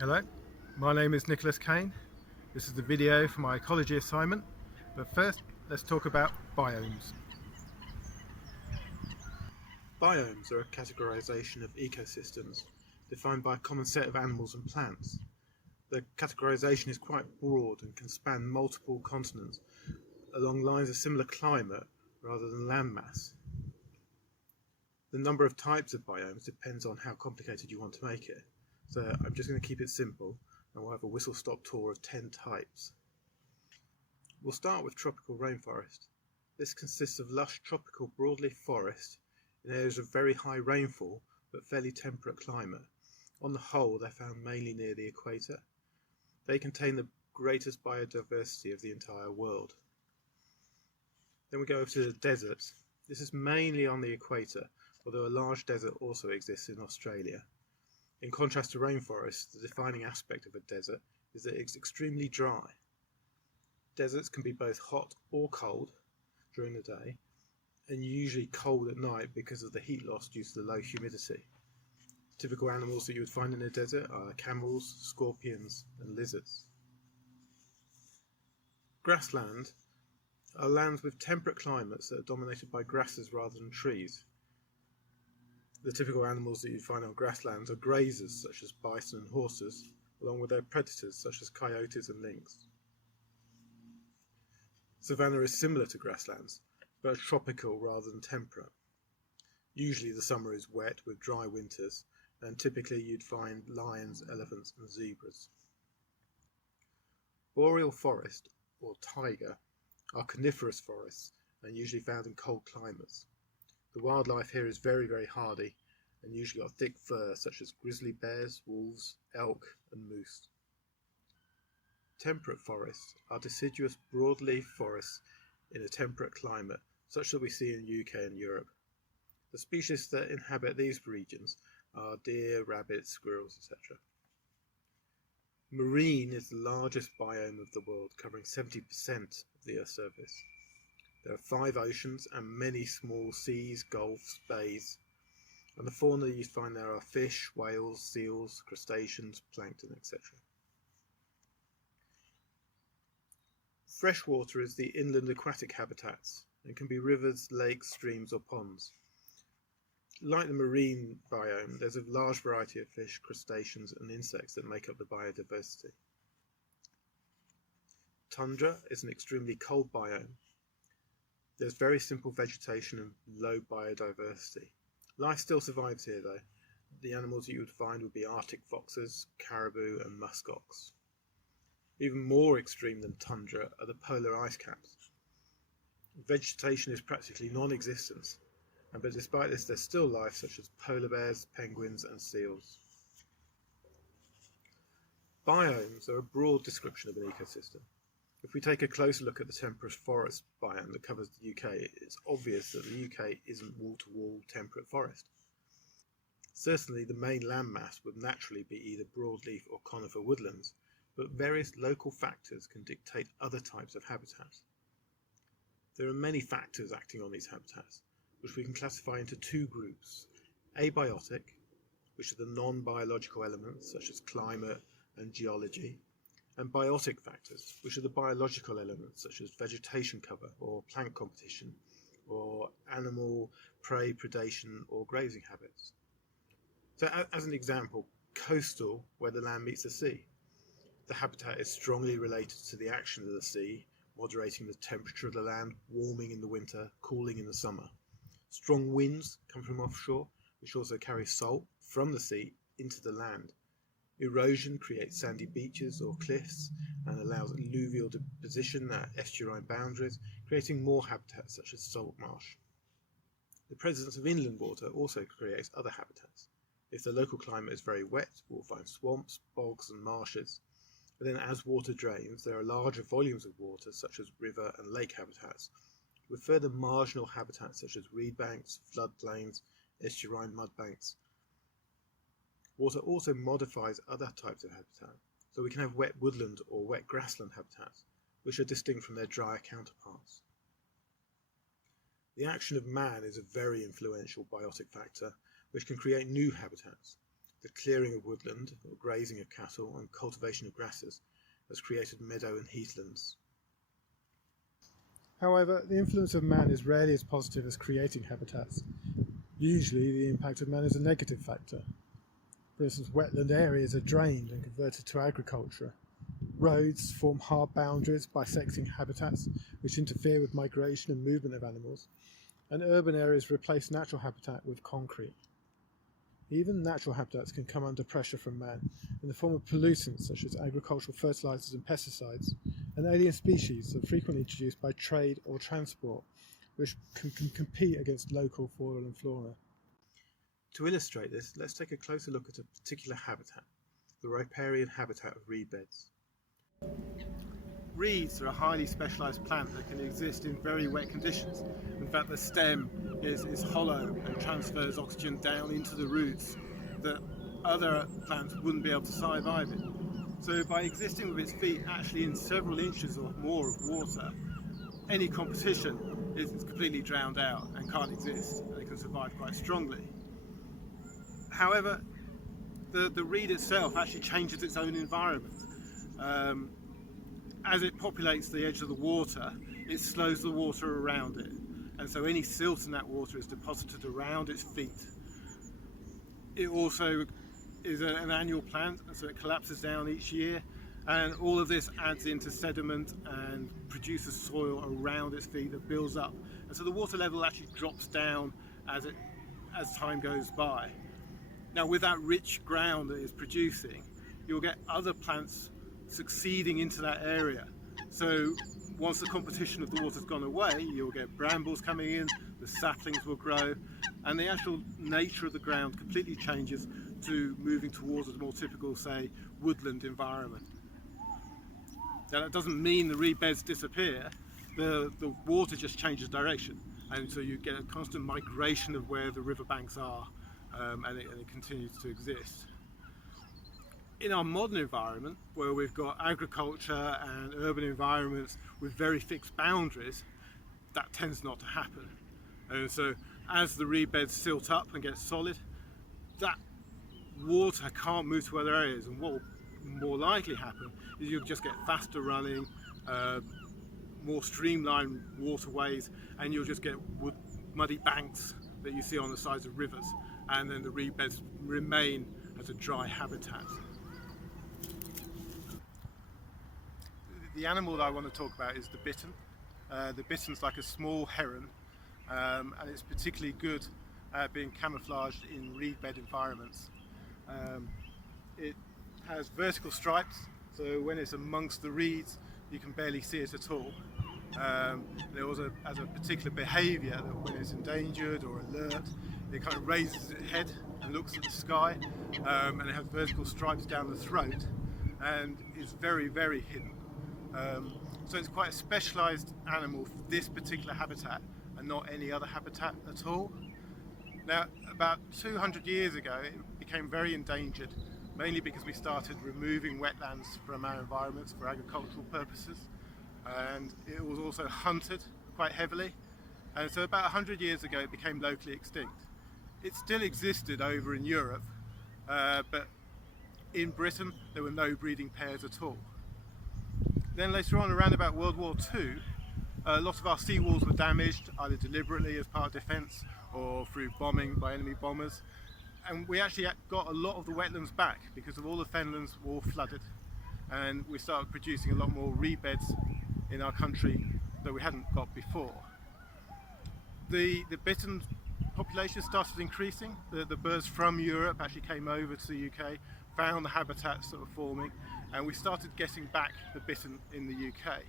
Hello, my name is Nicholas Kane. This is the video for my ecology assignment, but first let's talk about biomes. Biomes are a categorization of ecosystems defined by a common set of animals and plants. The categorization is quite broad and can span multiple continents along lines of similar climate rather than landmass. The number of types of biomes depends on how complicated you want to make it, so I'm just going to keep it simple and we'll have a whistle-stop tour of 10 types. We'll start with tropical rainforest. This consists of lush tropical broadleaf forest in areas of very high rainfall but fairly temperate climate. On the whole, they're found mainly near the equator. They contain the greatest biodiversity of the entire world. Then we go over to the deserts. This is mainly on the equator, although a large desert also exists in Australia. In contrast to rainforests, the defining aspect of a desert is that it's extremely dry. Deserts can be both hot or cold during the day, and usually cold at night because of the heat loss due to the low humidity. Typical animals that you would find in a desert are camels, scorpions, and lizards. Grassland are lands with temperate climates that are dominated by grasses rather than trees. The typical animals that you find on grasslands are grazers such as bison and horses, along with their predators such as coyotes and lynx. Savanna is similar to grasslands, but tropical rather than temperate. Usually the summer is wet with dry winters, and typically you'd find lions, elephants and zebras. Boreal forest, or taiga, are coniferous forests and usually found in cold climates. The wildlife here is very, very hardy and usually got thick fur such as grizzly bears, wolves, elk and moose. Temperate forests are deciduous broadleaf forests in a temperate climate, such that we see in the UK and Europe. The species that inhabit these regions are deer, rabbits, squirrels, etc. Marine is the largest biome of the world, covering 70% of the Earth's surface. There are 5 oceans and many small seas, gulfs, bays, and the fauna you find there are fish, whales, seals, crustaceans, plankton, etc. Freshwater is the inland aquatic habitats and can be rivers, lakes, streams or ponds. Like the marine biome, there's a large variety of fish, crustaceans and insects that make up the biodiversity. Tundra is an extremely cold biome. There's very simple vegetation and low biodiversity. Life still survives here though. The animals that you would find would be Arctic foxes, caribou and muskox. Even more extreme than tundra are the polar ice caps. Vegetation is practically non-existent, but despite this there's still life such as polar bears, penguins and seals. Biomes are a broad description of an ecosystem. If we take a closer look at the temperate forest biome that covers the UK, it's obvious that the UK isn't wall-to-wall temperate forest. Certainly the main landmass would naturally be either broadleaf or conifer woodlands, but various local factors can dictate other types of habitats. There are many factors acting on these habitats, which we can classify into 2 groups: abiotic, which are the non-biological elements such as climate and geology, and biotic factors, which are the biological elements such as vegetation cover or plant competition, or animal prey predation or grazing habits. So as an example, coastal, where the land meets the sea. The habitat is strongly related to the action of the sea, moderating the temperature of the land, warming in the winter, cooling in the summer. Strong winds come from offshore, which also carry salt from the sea into the land. Erosion creates sandy beaches or cliffs and allows alluvial deposition at estuarine boundaries, creating more habitats such as salt marsh. The presence of inland water also creates other habitats. If the local climate is very wet, we'll find swamps, bogs and marshes. But then as water drains, there are larger volumes of water such as river and lake habitats, with further marginal habitats such as reed banks, floodplains, estuarine mudbanks. Water also modifies other types of habitat, so we can have wet woodland or wet grassland habitats, which are distinct from their drier counterparts. The action of man is a very influential biotic factor, which can create new habitats. The clearing of woodland, or grazing of cattle, and cultivation of grasses has created meadow and heathlands. However, the influence of man is rarely as positive as creating habitats. Usually, the impact of man is a negative factor. For instance, wetland areas are drained and converted to agriculture. Roads form hard boundaries, bisecting habitats, which interfere with migration and movement of animals, and urban areas replace natural habitat with concrete. Even natural habitats can come under pressure from man in the form of pollutants such as agricultural fertilizers and pesticides, and alien species that are frequently introduced by trade or transport, which can compete against local fauna and flora. To illustrate this, let's take a closer look at a particular habitat, the riparian habitat of reed beds. Reeds are a highly specialised plant that can exist in very wet conditions. In fact, the stem is hollow and transfers oxygen down into the roots that other plants wouldn't be able to survive in. So by existing with its feet actually in several inches or more of water, any competition is completely drowned out and can't exist, and it can survive quite strongly. However, the reed itself actually changes its own environment. As it populates the edge of the water, it slows the water around it, and so any silt in that water is deposited around its feet. It also is an annual plant, and so it collapses down each year, and all of this adds into sediment and produces soil around its feet that builds up, and so the water level actually drops down as time goes by. Now, with that rich ground that it's producing, you'll get other plants succeeding into that area. So once the competition of the water's gone away, you'll get brambles coming in, the saplings will grow, and the actual nature of the ground completely changes to moving towards a more typical, say, woodland environment. Now, that doesn't mean the reed beds disappear. The water just changes direction, and so you get a constant migration of where the riverbanks are, and it continues to exist. In our modern environment, where we've got agriculture and urban environments with very fixed boundaries, that tends not to happen. And so as the reed beds silt up and get solid, that water can't move to other areas, and what will more likely happen is you'll just get faster running, more streamlined waterways, and you'll just get muddy banks that you see on the sides of rivers, and then the reed beds remain as a dry habitat. The animal that I want to talk about is the bittern. The bittern's like a small heron, and it's particularly good at being camouflaged in reed bed environments. It has vertical stripes, so when it's amongst the reeds you can barely see it at all. It also has a particular behaviour that when it's endangered or alert, it kind of raises its head and looks at the sky, and it has vertical stripes down the throat, and is very, very hidden. So it's quite a specialised animal for this particular habitat and not any other habitat at all. Now, about 200 years ago it became very endangered, mainly because we started removing wetlands from our environments for agricultural purposes, and it was also hunted quite heavily, and so about 100 years ago it became locally extinct. It still existed over in Europe, but in Britain there were no breeding pairs at all. Then later on, around about World War II, a lot of our seawalls were damaged, either deliberately as part of defence or through bombing by enemy bombers, and we actually got a lot of the wetlands back because of all the fenlands were all flooded, and we started producing a lot more reed beds in our country that we hadn't got before. The bittern population started increasing. The birds from Europe actually came over to the UK, found the habitats that were forming, and we started getting back the bittern in the UK.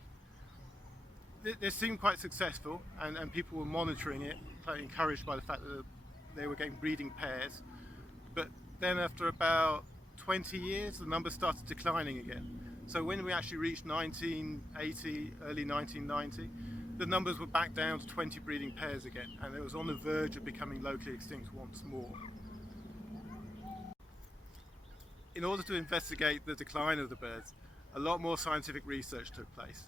This seemed quite successful, and people were monitoring it, quite encouraged by the fact that they were getting breeding pairs. But then after about 20 years, the numbers started declining again. So when we actually reached 1980, early 1990, the numbers were back down to 20 breeding pairs again, and it was on the verge of becoming locally extinct once more. In order to investigate the decline of the birds, a lot more scientific research took place.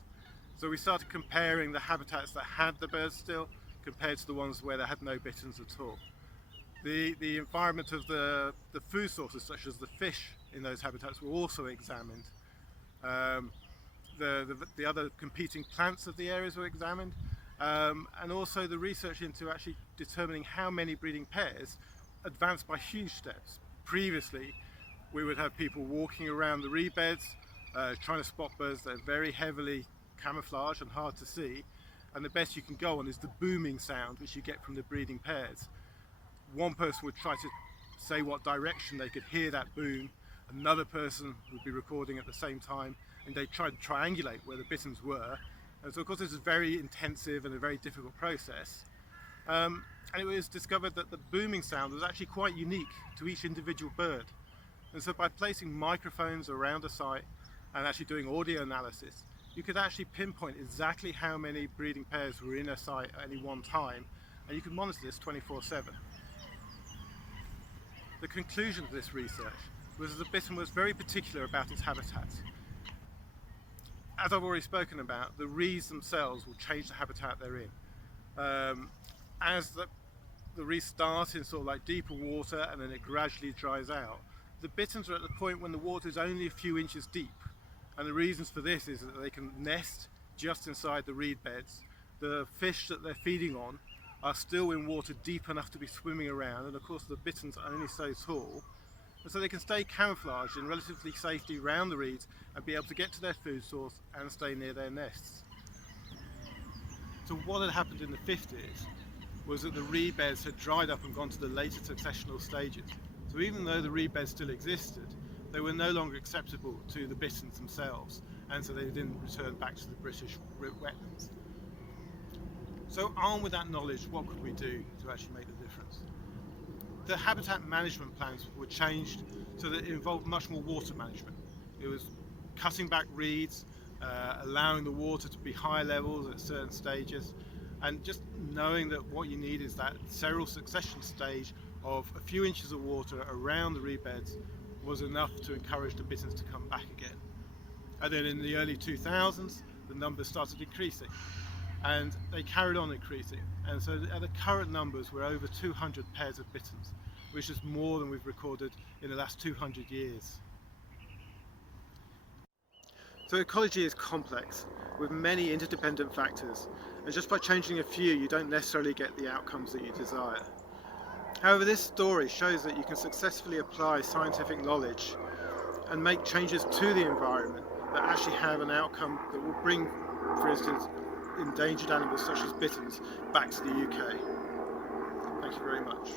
So we started comparing the habitats that had the birds still compared to the ones where they had no bitterns at all. The environment of the food sources, such as the fish in those habitats, were also examined. Um, the other competing plants of the areas were examined, and also the research into actually determining how many breeding pairs advanced by huge steps. Previously, we would have people walking around the reed beds, trying to spot birds that are very heavily camouflaged and hard to see, and the best you can go on is the booming sound which you get from the breeding pairs. One person would try to say what direction they could hear that boom, another person would be recording at the same time, and they tried to triangulate where the bitterns were. And so of course this is very intensive and a very difficult process. And it was discovered that the booming sound was actually quite unique to each individual bird. And so by placing microphones around a site and actually doing audio analysis, you could actually pinpoint exactly how many breeding pairs were in a site at any one time, and you could monitor this 24/7. The conclusion of this research was that the bittern was very particular about its habitat. As I've already spoken about, the reeds themselves will change the habitat they're in. As the reeds start in sort of like deeper water and then it gradually dries out, the bitterns are at the point when the water is only a few inches deep. And the reasons for this is that they can nest just inside the reed beds. The fish that they're feeding on are still in water deep enough to be swimming around, and of course the bitterns are only so tall, and so they can stay camouflaged in relatively safety around the reeds and be able to get to their food source and stay near their nests. So what had happened in the 50s was that the reed beds had dried up and gone to the later successional stages. So even though the reed beds still existed, they were no longer acceptable to the bitterns themselves, and so they didn't return back to the British wetlands. So armed with that knowledge, what could we do to actually make the difference? The habitat management plans were changed so that it involved much more water management. It was cutting back reeds, allowing the water to be high levels at certain stages, and just knowing that what you need is that seral succession stage of a few inches of water around the reed beds was enough to encourage the bitterns to come back again. And then in the early 2000s, the numbers started increasing, and they carried on increasing. And so at the current numbers, we're over 200 pairs of bitterns, which is more than we've recorded in the last 200 years. So ecology is complex, with many interdependent factors, and just by changing a few, you don't necessarily get the outcomes that you desire. However, this story shows that you can successfully apply scientific knowledge and make changes to the environment that actually have an outcome that will bring, for instance, endangered animals such as bitterns back to the UK. Thank you very much.